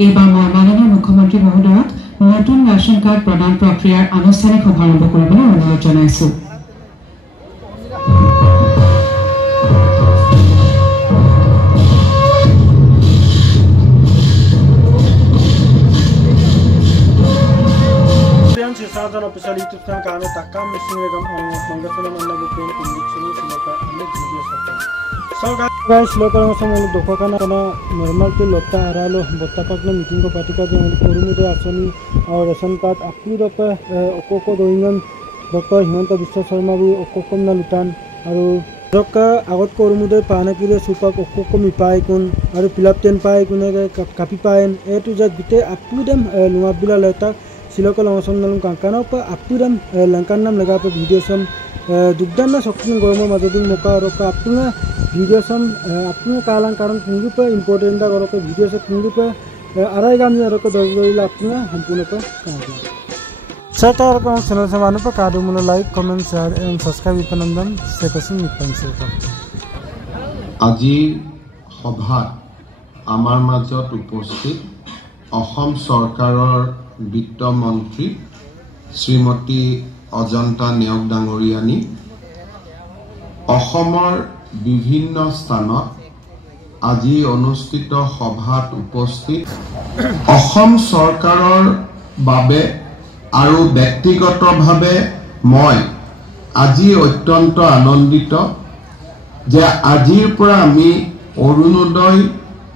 এইবাৰ মই মাননীয় মুখ্যমন্ত্ৰী মহোদয়ক নতুন ৰেচন কাৰ্ড প্ৰদান প্ৰক্ৰিয়াৰ আনুষ্ঠানিক শুভাৰম্ভ কৰিবলৈ অনুৰোধ জনাইছো। Sahaja official YouTube channel kami takam missing regam manggasana manna bukin conviction siloka ame video sakta. So guys siloka sama dokha kana normal ke lotta haralo bottapak na meeting ko patika je Orunodoi asoni aur ration card apni rope okoko doingan Dr. Himanta Biswa Sharma bi okokom na lutan aru joka agot ko Orunodoi paana kire supak okokom ipai kun aru pilap ten pai kun kapi paen e to ja gite apni dem luma bila leta Siloka langsung dalam kangkana apa apuran langkanam lega apa video sam dugdan na sokun gormo majading moka roka apuna video sam apuna kalang karan tunggu pa important da roka video sa tunggu pa arai gam na roka dogoi la apuna hampuna pa kaji seta roka channel sa manu pa kadu mulo like comment share and subscribe ipanandam se kosin nipan se আজি সভাত আমাৰ মাজত উপস্থিত অসম চৰকাৰৰ বিত্ত মন্ত্ৰী শ্ৰীমতী অজন্তা নেওগ ডাঙৰীয়ানী অসমৰ বিভিন্ন স্থানত আজি অনুষ্ঠিত সভাত উপস্থিত অসম চৰকাৰৰ বাবে আৰু ব্যক্তিগতভাৱে মই আজি অত্যন্ত আনন্দিত যে আজিৰ পৰা আমি অৰুণোদয়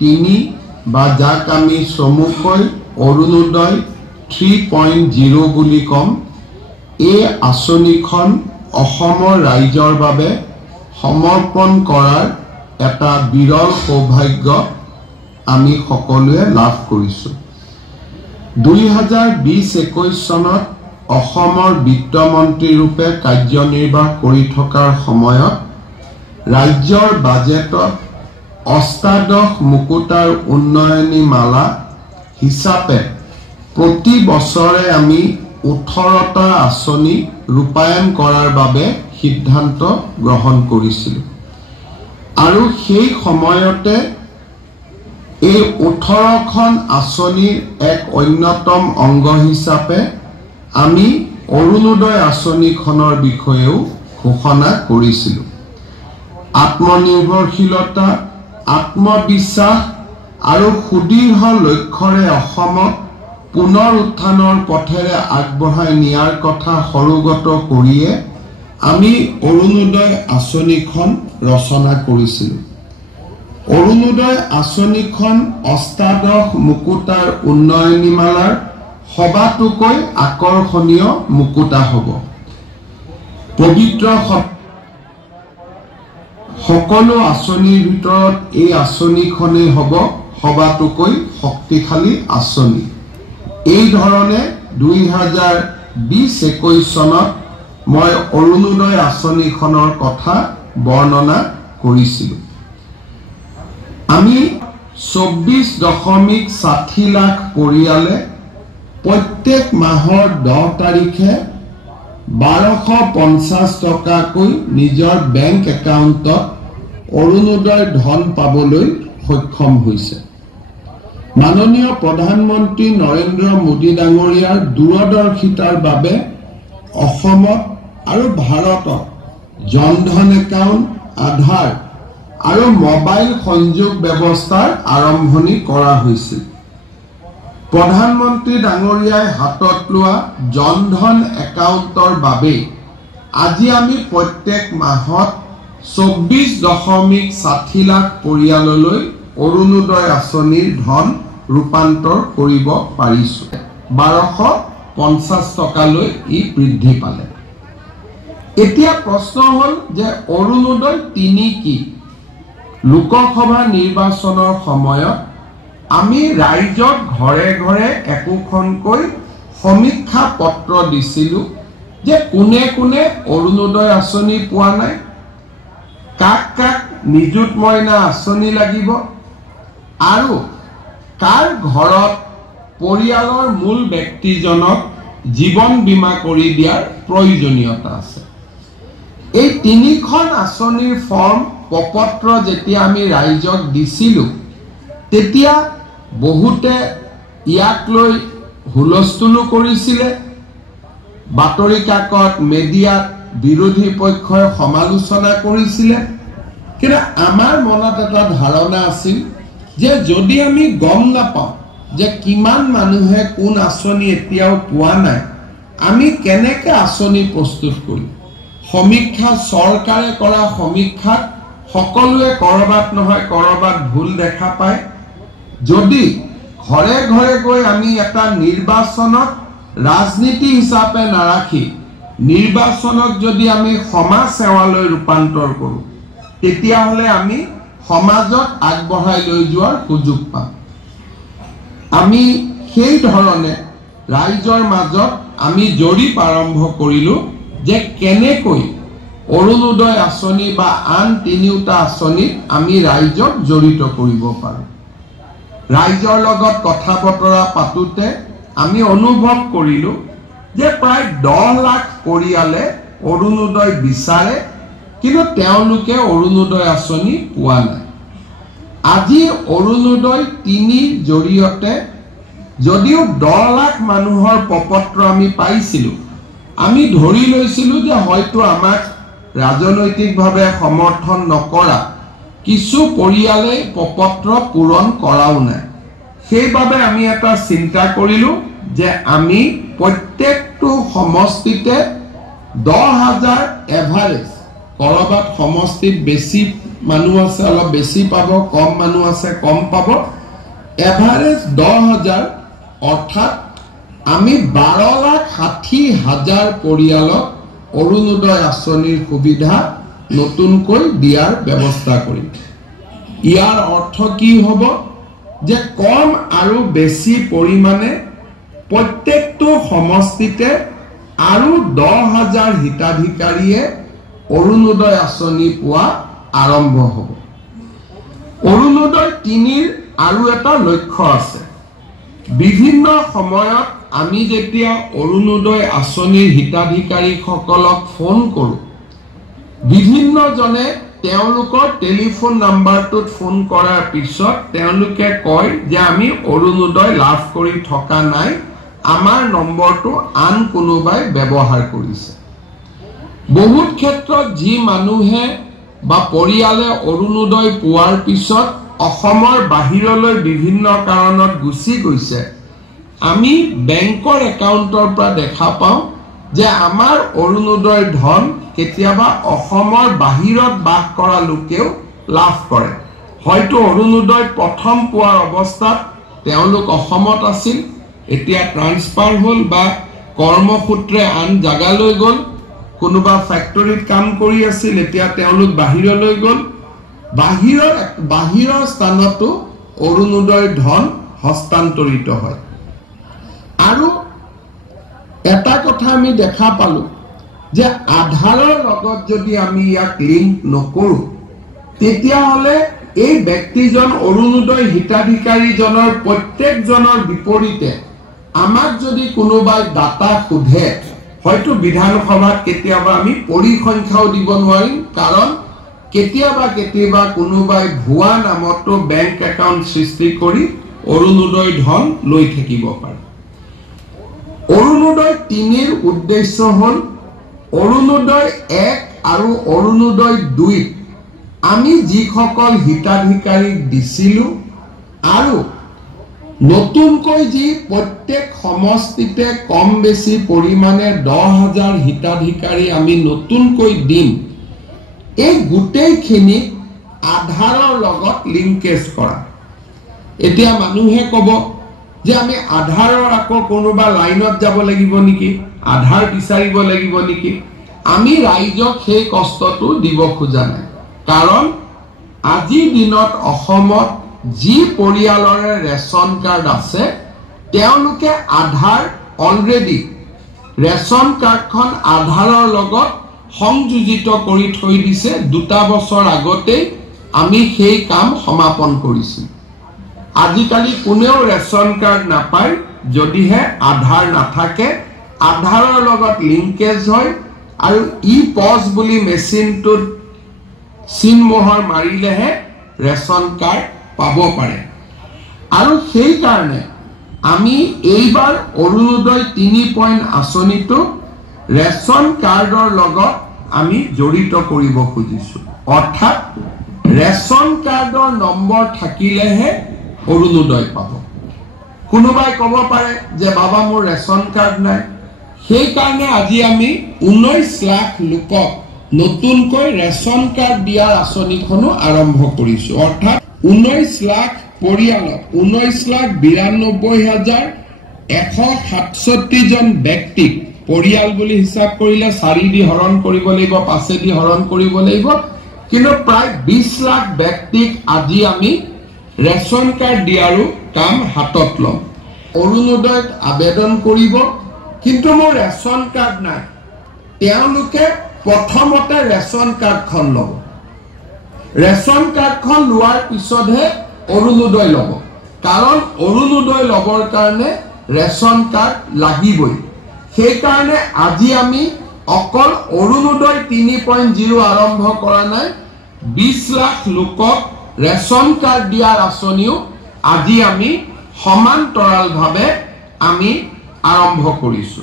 3 বা যাক আমি চমুকৈ অৰুণোদয় 3.0 বুলি কম এই আঁচনিখন অসমৰ ৰাইজৰ বাবে সমৰ্পণ কৰাৰ এটা বিৰল সৌভাগ্য আমি সকলোৱে লাভ কৰিছো 2020-21 চনত অসমৰ বিত্ত মন্ত্ৰী ৰূপে কাৰ্যনিৰ্বাহ কৰি থকাৰ সময়ত ৰাজ্যৰ বাজেটত অষ্টাদশ মুকুতাৰ উন্নয়নী মালা হিচাপে প্ৰতি বছৰে আমি 18টা আঁচনি ৰূপায়ণ কৰাৰ বাবে সিদ্ধান্ত গ্ৰহণ কৰিছিলো আৰু সেই সময়তে এই 18খন আঁচনিৰ এক অন্যতম অংগ হিচাপে আমি অৰুণোদয় আঁচনিখনৰ বিষয়েও ঘোষণা কৰিছিলো আত্মনিৰ্ভৰশীলতা আত্মবিশ্বাস আৰু সুদীৰ্ঘ লক্ষ্যৰে অসমক পুনৰ উত্থানৰ পথেৰে আগবঢ়াই নিয়াৰ কথা সৰুগত কৰিয়ে আমি অৰুণোদয় আঁচনিখন ৰচনা কৰিছিলো অৰুণোদয় আঁচনিখন অষ্টাদশ মুকুতাৰ উন্নয়নীমালাৰ সবাতোকৈ আকৰ্ষণীয় মুকুতা হ'ব পবিত্ৰ সকলো আঁচনিৰ ভিতৰত এই আঁচনিখনেই হ'ব সবাতোকৈ শক্তিশালী আঁচনি এই ধৰণে 2020-21 চনত মই অৰুণোদয় আঁচনিখনৰ কথা বৰ্ণনা কৰিছিলো আমি 24.60 লাখ পৰিয়ালে প্ৰত্যেক মাহৰ 10 তাৰিখে 1250 টকাকৈ নিজৰ বেংক একাউণ্টত অৰুণোদয় ধন পাবলৈ সক্ষম হৈছে মাননীয় প্ৰধানমন্ত্ৰী নৰেন্দ্ৰ মোদী ডাঙৰীয়াৰ দূৰদৰ্শিতাৰ বাবে অসমত আৰু ভাৰতত জনধন একাউণ্ট আধাৰ আৰু মোবাইল সংযোগ ব্যৱস্থাৰ আৰম্ভণি কৰা হৈছিল প্ৰধানমন্ত্ৰী ডাঙৰীয়াই হাতত লোৱা জনধন একাউণ্টৰ বাবে আজি আমি প্ৰত্যেক মাহত 24.60 লাখ পৰিয়াললৈ অৰুণোদয় আঁচনিৰ ধন ৰূপান্তৰ কৰিব পাৰিছো 1250 টকালৈ ই বৃদ্ধি পালে এতিয়া প্ৰশ্ন হ'ল যে অৰুণোদয় 3 কি লোকসভা নিৰ্বাচনৰ সময়ত আমি ৰাইজক ঘৰে ঘৰে একোখনকৈ সমীক্ষা পত্ৰ দিছিলো যে কোনে কোনে অৰুণোদয় আঁচনি পোৱা নাই কাক কাক নিযুত মইনা আঁচনি লাগিব আৰু কাৰ ঘৰত পৰিয়ালৰ মূল ব্যক্তিজনক জীৱন বীমা কৰি দিয়াৰ প্ৰয়োজনীয়তা আছে এই 3খন আঁচনিৰ ফৰ্ম পপত্ৰ যেতিয়া আমি ৰাইজক দিছিলো তেতিয়া বহুতে ইয়াক লৈ হুলস্থুলো কৰিছিলে, বাতৰি কাকত মিডিয়াত বিৰোধী পক্ষই সমালোচনা কৰিছিলে। কিন্তু আমাৰ মনত এটা ধাৰণা আছিল যে যদি আমি গম নাপাওঁ যে কিমান মানুহে কোন আঁচনি এতিয়াও পোৱা নাই, আমি কেনেকৈ আঁচনি প্ৰস্তুত কৰিম? সমীক্ষা চৰকাৰে কৰা সমীক্ষাত সকলোৱে কৰবাত নহয় কৰবাত ভুল দেখা পায়। যদি ঘৰে ঘৰে গৈ আমি এটা নিৰ্বাচনক ৰাজনীতি হিচাপে নাৰাখি নিৰ্বাচনক যদি আমি সমাজ সেৱালৈ ৰূপান্তৰ কৰোঁ, তেতিয়াহ'লে আমি সমাজত আগবঢ়াই লৈ যোৱাৰ সুযোগ পাম। আমি সেই ধৰণে ৰাইজৰ মাজত আমি জৰীপ আৰম্ভ কৰিলোঁ যে কেনেকৈ অৰুণোদয় আঁচনি বা আন তিনিওটা আঁচনিত আমি ৰাইজক জড়িত কৰিব পাৰোঁ। ৰাইজৰ লগত কথা বতৰা পাতোতে আমি অনুভৱ কৰিলোঁ যে প্ৰায় 10 লাখ পৰিয়ালে অৰুণোদয় বিচাৰে, কিন্তু তেওঁলোকে অৰুণোদয় আঁচনি পোৱা নাই। আজি অৰুণোদয় 3 জৰিয়তে যদিও 10 লাখ মানুহৰ প্ৰপত্ৰ আমি পাইছিলোঁ, আমি ধৰি লৈছিলোঁ যে হয়তো আমাক ৰাজনৈতিকভাৱে সমৰ্থন নকৰা কিছু পৰিয়ালে প্ৰপত্ৰ পূৰণ কৰাও নাই। সেইবাবে আমি এটা চিন্তা কৰিলোঁ যে আমি প্ৰত্যেকটো সমষ্টিতে 10,000 এভাৰেজ, কৰবাত সমষ্টিত বেছি মানুহ আছে অলপ বেছি পাব, কম মানুহ আছে কম পাব, এভাৰেজ 10,000, অৰ্থাৎ আমি 12,60,000 পৰিয়ালক অৰুণোদয় আঁচনিৰ সুবিধা নতুনকৈ দিয়াৰ ব্যৱস্থা কৰিম। ইয়াৰ অৰ্থ কি হ'ব যে কম আৰু বেছি পৰিমাণে প্ৰত্যেকটো সমষ্টিতে আৰু 10,000 হিতাধিকাৰীয়ে অৰুণোদয় আঁচনি পোৱা আৰম্ভ হ'ব। অৰুণোদয় 3ৰ আৰু এটা লক্ষ্য আছে। বিভিন্ন সময়ত আমি যেতিয়া অৰুণোদয় আঁচনিৰ হিতাধিকাৰীসকলক ফোন কৰোঁ, বিভিন্নজনে তেওঁলোকৰ টেলিফোন নাম্বাৰটোত ফোন কৰাৰ পিছত তেওঁলোকে কয় যে আমি অৰুণোদয় লাভ কৰি থকা নাই, আমাৰ নম্বৰটো আন কোনোবাই ব্যৱহাৰ কৰিছে। বহুত ক্ষেত্ৰত যি মানুহে বা পৰিয়ালে অৰুণোদয় পোৱাৰ পিছত অসমৰ বাহিৰলৈ বিভিন্ন কাৰণত গুচি গৈছে, আমি বেংকৰ একাউণ্টৰ পৰা দেখা পাওঁ যে আমাৰ অৰুণোদয় ধন কেতিয়াবা অসমৰ বাহিৰত বাস কৰা লোকেও লাভ কৰে। হয়তো অৰুণোদয় প্ৰথম পোৱাৰ অৱস্থাত তেওঁলোক অসমত আছিল, এতিয়া ট্ৰান্সফাৰ হ'ল বা কৰ্মসূত্ৰে আন জাগালৈ গ'ল, কোনোবা ফেক্টৰীত কাম কৰি আছিল, এতিয়া তেওঁলোক বাহিৰলৈ গ'ল। বাহিৰৰ স্থানতো অৰুণোদয় ধন হস্তান্তৰিত হয়। আৰু এটা কথা আমি দেখা পালোঁ যে আধাৰৰ লগত যদি আমি ইয়াক লিংক নকৰোঁ, তেতিয়াহ'লে এই ব্যক্তিজন অৰুণোদয় হিতাধিকাৰীজনৰ প্ৰত্যেকজনৰ বিপৰীতে আমাক যদি কোনোবাই ডাটা সোধে, হয়তো বিধানসভাত কেতিয়াবা আমি পৰিসংখ্যাও দিব নোৱাৰিম, কাৰণ কেতিয়াবা কোনোবাই ভুৱা নামতো বেংক একাউণ্ট সৃষ্টি কৰি অৰুণোদয় ধন লৈ থাকিব পাৰে। অৰুণোদয় 3ৰ উদ্দেশ্য হ'ল অৰুণোদয় 1 আৰু অৰুণোদয় 2 আমি যিসকল হিতাধিকাৰীক দিছিলোঁ আৰু নতুনকৈ যি প্ৰত্যেক সমষ্টিতে কম বেছি পৰিমাণে 10,000 হিতাধিকাৰী আমি নতুনকৈ দিম, এই গোটেইখিনি আধাৰৰ লগত লিংকেজ কৰা। এতিয়া মানুহে ক'ব যে আমি আধাৰৰ আকৌ কোনোবা লাইনত যাব লাগিব নেকি, আধাৰ বিচাৰিব লাগিব নেকি? আমি ৰাইজক সেই কষ্টটো দিব খোজা নাই, কাৰণ আজিৰ দিনত অসমত যি পৰিয়ালৰে ৰেচন কাৰ্ড আছে, তেওঁলোকে আধাৰ অলৰেডি ৰেচন কাৰ্ডখন আধাৰৰ লগত সংযোজিত কৰি থৈ দিছে। 2 বছৰ আগতেই আমি সেই কাম সমাপন কৰিছোঁ। আজিকালি কোনেও ৰেচন কাৰ্ড নাপায় যদিহে আধাৰ নাথাকে, আধাৰৰ লগত লিংকেজ হয় আৰু ই-পজ বুলি মেচিনটোত চিন মোহৰ মাৰিলেহে ৰেচন কাৰ্ড পাব পাৰে। আৰু সেই কাৰণে আমি এইবাৰ অৰুণোদয় 3 পইণ্ট আঁচনিটো ৰেচন কাৰ্ডৰ লগত আমি জড়িত কৰিব খুজিছো অৰ্থাৎ ৰেচন কাৰ্ডৰ নম্বৰ থাকিলেহে অৰুণোদয় পাব কোনোবাই ক'ব পাৰে যে বাবা মোৰ ৰেচন কাৰ্ড নাই সেই কাৰণে আজি আমি 19 লাখ লোকক নতুনকৈ ৰেচন কাৰ্ড দিয়াৰ আঁচনিখনো আৰম্ভ কৰিছো অৰ্থাৎ 19 লাখ পৰিয়ালক 19,92,167 জন ব্যক্তিক পৰিয়াল বুলি হিচাপ কৰিলে 4 দি হৰণ কৰিব লাগিব 5 দি হৰণ কৰিব লাগিব কিন্তু প্ৰায় 20 লাখ ব্যক্তিক আজি আমি ৰেচন কাৰ্ড দিয়াৰো কাম হাতত লম অৰুণোদয়ত আবেদন কৰিব কিন্তু মোৰ ৰেচন কাৰ্ড নাই তেওঁলোকে প্ৰথমতে ৰেচন কাৰ্ডখন ল'ব ৰেচন কাৰ্ডখন লোৱাৰ পিছতহে অৰুণোদয় ল'ব কাৰণ অৰুণোদয় ল'বৰ কাৰণে ৰেচন কাৰ্ড লাগিবই সেই কাৰণে আজি আমি অকল অৰুণোদয় 3.0 আৰম্ভ কৰা নাই 20 লাখ লোকক ৰেচন কাৰ্ড দিয়াৰ আঁচনিও আজি আমি সমান্তৰালভাৱে আমি আৰম্ভ কৰিছো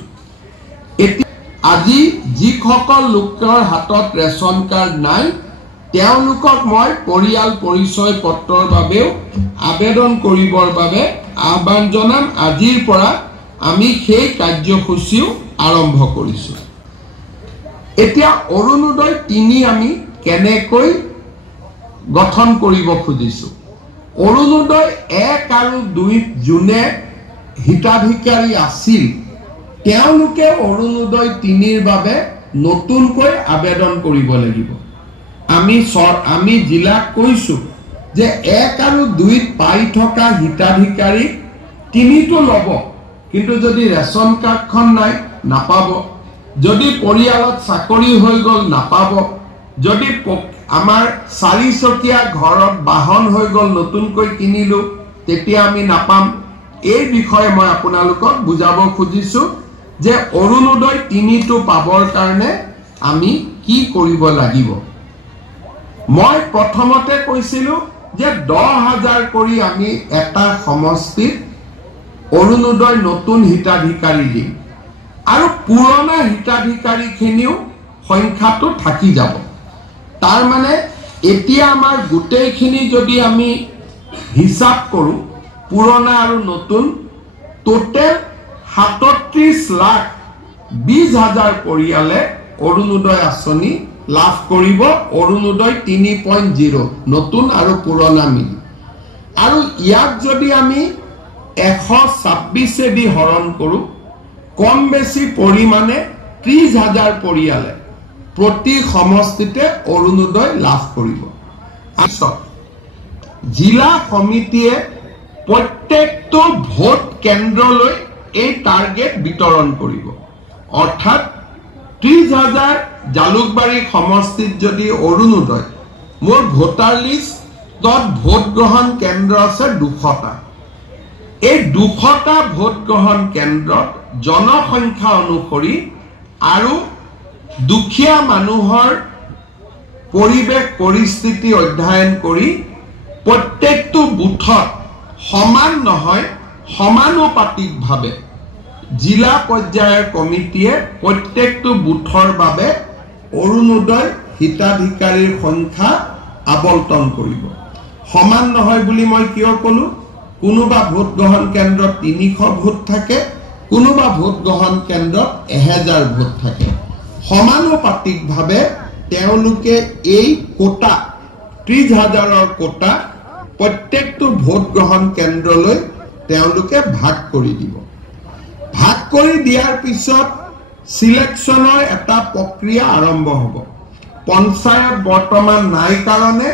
আজি যিসকল লোকৰ হাতত ৰেচন কাৰ্ড নাই তেওঁলোকক মই পৰিয়াল পৰিচয় পত্ৰৰ বাবেও আবেদন কৰিবৰ বাবে আহ্বান জনাম আজিৰ পৰা আমি সেই কাৰ্যসূচীও আৰম্ভ কৰিছো এতিয়া অৰুণোদয় 3 আমি কেনেকৈ গঠন কৰিব খুজিছো অৰুণোদয় 1 আৰু 2 জুনে হিতাধিকাৰী আছিল তেওঁলোকে অৰুণোদয় 3ৰ বাবে নতুনকৈ আবেদন কৰিব লাগিব আমি জিলাক কৈছো যে 1 আৰু 2 পাই থকা হিতাধিকাৰী 3টো ল'ব কিন্তু যদি ৰেচন কাৰ্ডখন নাই নাপাব যদি পৰিয়ালত চাকৰি হৈ গ'ল নাপাব যদি আমাৰ 4 চকীয়া ঘৰত বাহন হৈ গ'ল নতুনকৈ কিনিলো তেতিয়া আমি নাপাম এই বিষয়ে মই আপোনালোকক বুজাব খুজিছো যে অৰুণোদয় 3টো পাবৰ কাৰণে আমি কি কৰিব লাগিব মই প্ৰথমতে কৈছিলো যে 10,000 কৰি আমি এটা সমষ্টিত অৰুণোদয় নতুন হিতাধিকাৰী দিম আৰু পুৰণা হিতাধিকাৰীখিনিও সংখ্যাটো থাকি যাব তাৰ মানে এতিয়া আমাৰ গোটেইখিনি যদি আমি হিচাপ কৰো পুৰণা আৰু নতুন টোটেল 37,20,000 পৰিয়ালে অৰুণোদয় আঁচনি লাভ কৰিব অৰুণোদয় 3.0 নতুন আৰু পুৰণা মিলি আৰু ইয়াক যদি আমি 126 দি হৰণ কৰো কম বেছি পৰিমাণে 30,000 পৰিয়ালে প্ৰতি সমষ্টিতে অৰুণোদয় লাভ কৰিব জিলা সমিতিয়ে প্ৰত্যেকটো ভোট কেন্দ্ৰলৈ এই টাৰ্গেট বিতৰণ কৰিব অৰ্থাৎ 30,000 জালুকবাৰী সমষ্টিত যদি অৰুণোদয় মোৰ ভোটাৰ লিষ্টত ভোট গ্ৰহণ কেন্দ্ৰ আছে 200টা এই 200টা ভোট গ্ৰহণ কেন্দ্ৰত জনসংখ্যা অনুসৰি আৰু দুখীয়া মানুহৰ পৰিবেশ পৰিস্থিতি অধ্যয়ন কৰি প্ৰত্যেকটো বুথত সমান নহয় সমানুপাতিকভাৱে জিলা পৰ্যায়ৰ কমিটিয়ে প্ৰত্যেকটো বুথৰ বাবে অৰুণোদয় হিতাধিকাৰীৰ সংখ্যা আবণ্টন কৰিব সমান নহয় বুলি মই কিয় ক'লো কোনোবা ভোট গ্ৰহণ কেন্দ্ৰত 300 ভোট থাকে কোনোবা ভোট গ্ৰহণ কেন্দ্ৰত 1000 ভোট থাকে সমানুপাতিকভাৱে তেওঁলোকে এই কোটা 30,000ৰ কোটা প্ৰত্যেকটো ভোট গ্ৰহণ কেন্দ্ৰলৈ তেওঁলোকে ভাগ কৰি দিব ভাগ কৰি দিয়াৰ পিছত সিলেকশনৰ এটা প্ৰক্ৰিয়া আৰম্ভ হ'ব পঞ্চায়ত বৰ্তমান নাই কাৰণে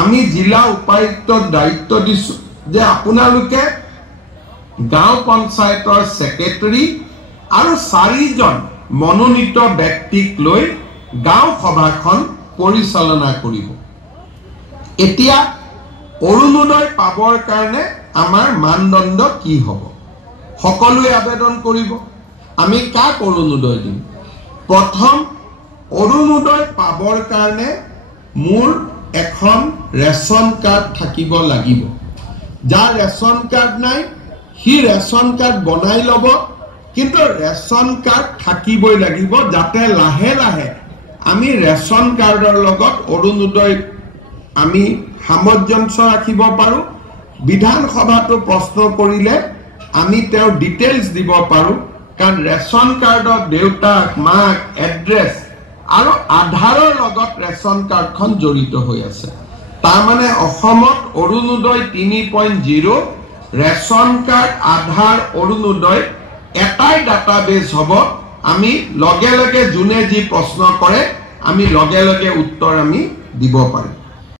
আমি জিলা উপায়ুক্তৰ দায়িত্ব দিছো যে আপোনালোকে গাঁও পঞ্চায়তৰ সেক্ৰেটাৰী আৰু 4 জন মনোনীত ব্যক্তিক লৈ গাঁও সভাখন পৰিচালনা কৰিব এতিয়া অৰুণোদয় পাবৰ কাৰণে আমাৰ মানদণ্ড কি হ'ব সকলোৱে আবেদন কৰিব আমি কাক অৰুণোদয় দিম প্ৰথম অৰুণোদয় পাবৰ কাৰণে মোৰ এখন ৰেচন কাৰ্ড থাকিব লাগিব যাৰ ৰেচন কাৰ্ড নাই সি ৰেচন কাৰ্ড বনাই ল'ব, কিন্তু ৰেচন কাৰ্ড থাকিবই লাগিব, যাতে লাহে লাহে আমি ৰেচন কাৰ্ডৰ লগত অৰুণোদয় আমি সামঞ্জস্য ৰাখিব পাৰোঁ। বিধানসভাটো প্ৰশ্ন কৰিলে আমি তেওঁৰ ডিটেইলছ দিব পাৰোঁ, কাৰণ ৰেচন কাৰ্ডত দেউতাক মাক এড্ৰেছ আৰু আধাৰৰ লগত ৰেচন কাৰ্ডখন জড়িত হৈ আছে। তাৰমানে অসমত অৰুণোদয় 3.0 ৰেচন কাৰ্ড আধাৰ অৰুণোদয় এটাই ডাটাবেছ হ'ব। আমি লগে লগে যোনে যি প্ৰশ্ন কৰে আমি লগে লগে উত্তৰ আমি দিব পাৰিম।